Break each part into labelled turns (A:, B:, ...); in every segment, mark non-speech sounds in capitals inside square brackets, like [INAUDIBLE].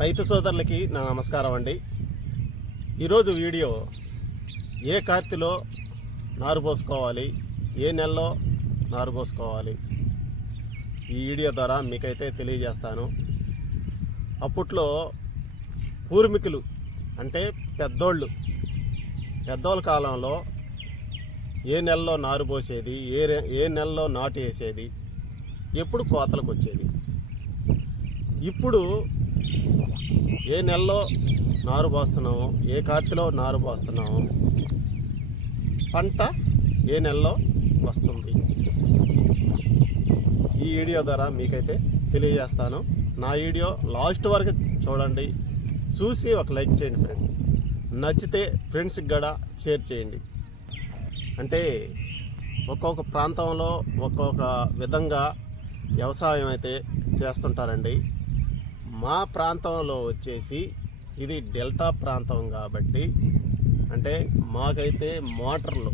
A: రైతు సోదరులకి నా నమస్కారం అండి. ఈరోజు వీడియో ఏ కార్తీలో నారు పోసుకోవాలి ఏ నెలలో నారు పోసుకోవాలి? ఈ వీడియో ద్వారా మీకైతే తెలియజేస్తాను. అప్పట్లో పూర్మికులు అంటే పెద్దోళ్ళు పెద్దోళ్ళ కాలంలో ఏ నెలలో నారు పోసేది ఏ ఏ నెలలో నాటు వేసేది ఎప్పుడు కోతలకు వచ్చేది. ఇప్పుడు ఏ నెలలో నారు పోస్తున్నాము? ఏ కాతిలో నారు పోస్తున్నాము? పంట ఏ నెలలో వస్తుంది? ఈ వీడియో ద్వారా మీకైతే తెలియజేస్తాను. నా వీడియో లాస్ట్ వరకు చూడండి. చూసి ఒక లైక్ చేయండి ఫ్రెండ్ నచ్చితే ఫ్రెండ్స్కి కూడా షేర్ చేయండి. అంటే ఒక్కొక్క ప్రాంతంలో ఒక్కొక్క విధంగా వ్యవసాయం అయితే చేస్తుంటారండి. మా ప్రాంతంలో వచ్చేసి ఇది డెల్టా ప్రాంతం కాబట్టి అంటే మాకైతే మోటార్లు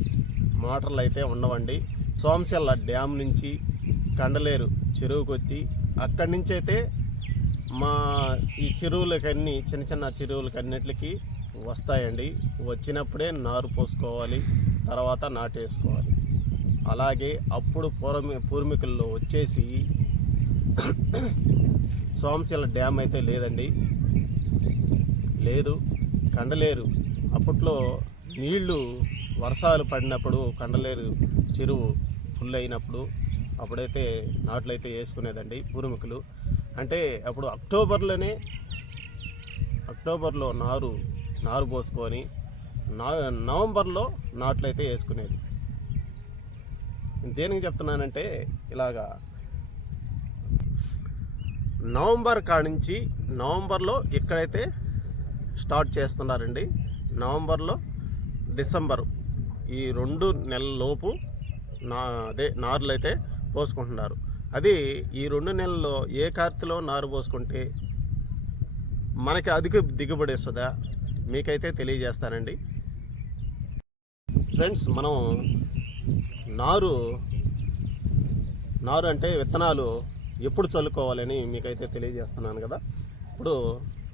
A: మోటార్లు అయితే ఉండవండి. సోమశల్ల డ్యామ్ నుంచి కండలేరు చెరువుకు వచ్చి అక్కడి నుంచి అయితే మా ఈ చెరువులకన్నీ చిన్న చిన్న చెరువులకన్నిటికి వస్తాయండి. వచ్చినప్పుడే నారు పోసుకోవాలి తర్వాత నాటేసుకోవాలి. అలాగే అప్పుడు పూర్మి పూర్మికుల్లో వచ్చేసి సోమశిల డ్యామ్ అయితే లేదండి. లేదు కండలేరు. అప్పట్లో నీళ్ళు వర్షాలు పడినప్పుడు కండలేరు చెరువు ఫుల్ అయినప్పుడు అప్పుడైతే నాట్లు అయితే వేసుకునేదండి పూర్వీకులు. అంటే అప్పుడు అక్టోబర్లోనే అక్టోబర్లో నారు నారు పోసుకొని నా నవంబర్లో నాట్లు అయితే వేసుకునేది దేనికి చెప్తున్నానంటే ఇలాగా నవంబర్ కాడించి నవంబర్లో ఇక్కడైతే స్టార్ట్ చేస్తున్నారండి నవంబర్లో డిసెంబర్ ఈ రెండు నెలల లోపు నా అదే నారులు అయితే పోసుకుంటున్నారు. అది ఈ రెండు నెలల్లో ఏ కార్తీలో నారు పోసుకుంటే మనకి అధిక దిగుబడి వస్తుందా మీకైతే తెలియజేస్తానండి. ఫ్రెండ్స్ మనం నారు నారు అంటే విత్తనాలు ఎప్పుడు చల్లుకోవాలని మీకైతే తెలియజేస్తున్నాను కదా. ఇప్పుడు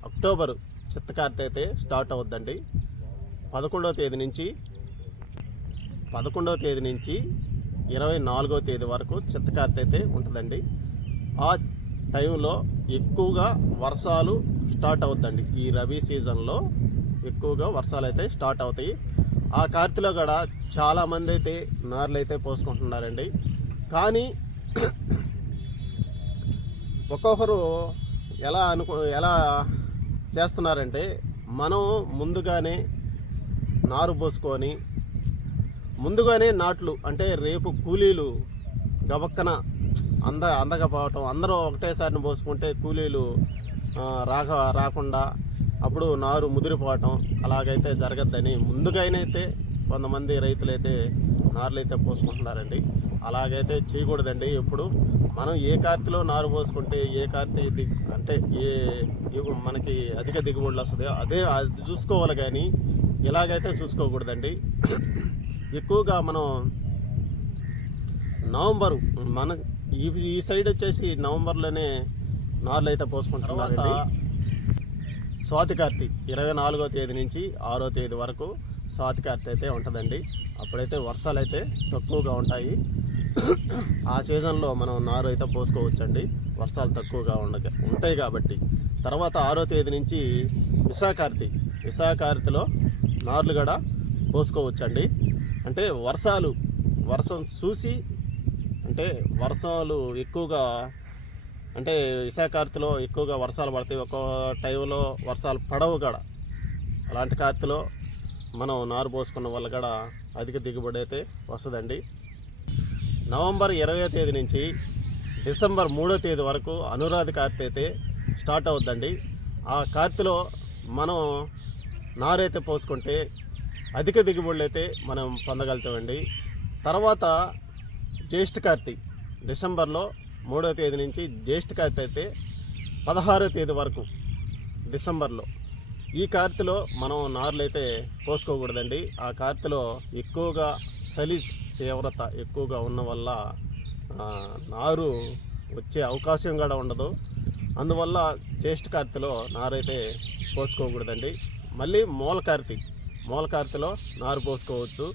A: అక్టోబర్ చిత్తకార్త అయితే స్టార్ట్ అవుద్దండి. పదకొండవ తేదీ నుంచి పదకొండవ తేదీ నుంచి ఇరవై నాలుగవ తేదీ వరకు చిత్తకార్త అయితే ఉంటుందండి. ఆ టైంలో ఎక్కువగా వర్షాలు స్టార్ట్ అవుద్దండి. ఈ రబీ సీజన్లో ఎక్కువగా వర్షాలు అయితే స్టార్ట్ అవుతాయి. ఆ కార్తీలో కూడా చాలామంది అయితే నార్లు అయితే పోసుకుంటున్నారండి. కానీ ఒక్కొక్కరు ఎలా అనుకో ఎలా చేస్తున్నారంటే మనం ముందుగానే నారు పోసుకొని ముందుగానే నాట్లు అంటే రేపు కూలీలు గబక్కన అంద అందకపోవటం అందరూ ఒకటేసారిని పోసుకుంటే కూలీలు రాక రాకుండా అప్పుడు నారు ముదిరిపోవటం అలాగైతే జరగద్దని ముందుగానైతే కొంతమంది రైతులైతే నార్లు అయితే పోసుకుంటున్నారండి. అలాగైతే చేయకూడదండి ఎప్పుడు. మనం ఏ కార్తీలో నారు పోసుకుంటే ఏ కార్తీ అంటే ఏ మనకి అధిక దిగుబడులు వస్తుందో అదే అది చూసుకోవాలి కానీ ఇలాగైతే చూసుకోకూడదండి. ఎక్కువగా మనం నవంబర్ మన ఈ ఈ సైడ్ వచ్చేసి నవంబర్లోనే నార్లు అయితే తర్వాత స్వాతి కార్తీ ఇరవై నాలుగో తేదీ నుంచి ఆరో తేదీ వరకు స్వాతి కార్తీ అయితే ఉంటుందండి. అప్పుడైతే వర్షాలు అయితే తక్కువగా ఉంటాయి. ఆ సీజన్లో మనం నారు అయితే పోసుకోవచ్చండి. వర్షాలు తక్కువగా ఉండగా ఉంటాయి కాబట్టి. తర్వాత ఆరో తేదీ నుంచి విశాఖార్తి విశాఖార్తిలో నార్లు కూడా పోసుకోవచ్చండి. అంటే వర్షాలు వర్షం చూసి అంటే వర్షాలు ఎక్కువగా అంటే విశాఖార్తిలో ఎక్కువగా వర్షాలు పడతాయి. ఒక్కో టైంలో వర్షాలు పడవు కూడా అలాంటి కార్తిలో మనం నారు పోసుకున్న వల్ల కూడా అధిక దిగుబడి అయితే వస్తుందండి. నవంబర్ ఇరవై తేదీ నుంచి డిసెంబర్ మూడో తేదీ వరకు అనురాధ కార్తీ అయితే స్టార్ట్ అవుద్దండి. ఆ కార్తీలో మనం నారైతే పోసుకుంటే అధిక దిగుబడులు అయితే మనం పొందగలుగుతామండి. తర్వాత జ్యేష్ఠ కార్తీ డిసెంబర్లో మూడో తేదీ నుంచి జ్యేష్ఠ కార్తె అయితే పదహారో తేదీ వరకు డిసెంబర్లో. ఈ కార్తెలో మనం నార్లు అయితే పోసుకోకూడదండి. ఆ కార్తెలో ఎక్కువగా చలి తీవ్రత ఎక్కువగా ఉన్న వల్ల నారు వచ్చే అవకాశం కూడా ఉండదు. అందువల్ల జ్యేష్ఠ కార్తెలో నారైతే పోసుకోకూడదండి. మళ్ళీ మూల కార్తె మూల కార్తెలో నారు పోసుకోవచ్చు.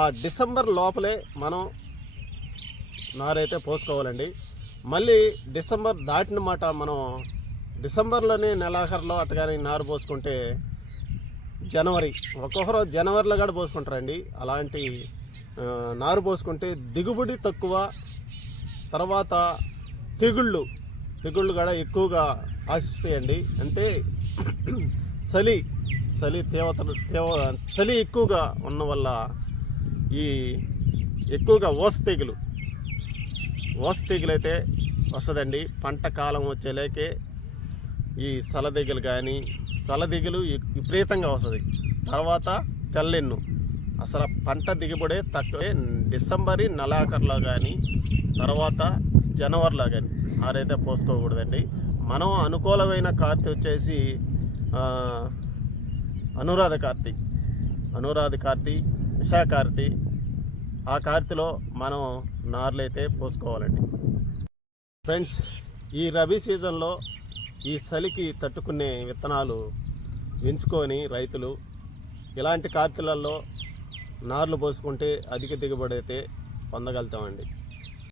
A: ఆ డిసెంబర్ లోపలే మనం నారైతే పోసుకోవాలండి. మళ్ళీ డిసెంబర్ దాటిన మాట మనం డిసెంబర్లోనే నెలాఖరులో అట్టగానే నారు పోసుకుంటే జనవరి ఒక్కొక్కరు జనవరిలో కూడా పోసుకుంటారండి. అలాంటి నారు పోసుకుంటే దిగుబడి తక్కువ తర్వాత తెగుళ్ళు తెగుళ్ళు కూడా ఎక్కువగా ఆశిస్తాయండి. అంటే [CLEARS THROAT] చలి చలి తీవ్రత తీవ చలి ఎక్కువగా ఉన్న వల్ల ఈ ఎక్కువగా ఓస తెగులు ఓస అయితే వస్తుందండి. పంట కాలం వచ్చేలేకే ఈ సలదిగలు కానీ సలదిగలు విపరీతంగా వస్తుంది. తర్వాత తెల్లెన్ను. అసలు పంట దిగుబడే తక్కువే. డిసెంబరి నెలాఖరులో కానీ తర్వాత జనవరిలో కానీ ఆరైతే పోసుకోకూడదండి. మనం అనుకూలమైన కార్తీ వచ్చేసి అనురాధ కార్తీ అనురాధ కార్తీ విశాఖ కార్తీ ఆ కార్తీలో మనం నార్లు అయితే పోసుకోవాలండి. ఫ్రెండ్స్ ఈ రబీ సీజన్లో ఈ చలికి తట్టుకునే విత్తనాలు ఎంచుకొని రైతులు ఇలాంటి కార్తీలలో నార్లు పోసుకుంటే అధిక దిగుబడి అయితే పొందగలుగుతామండి.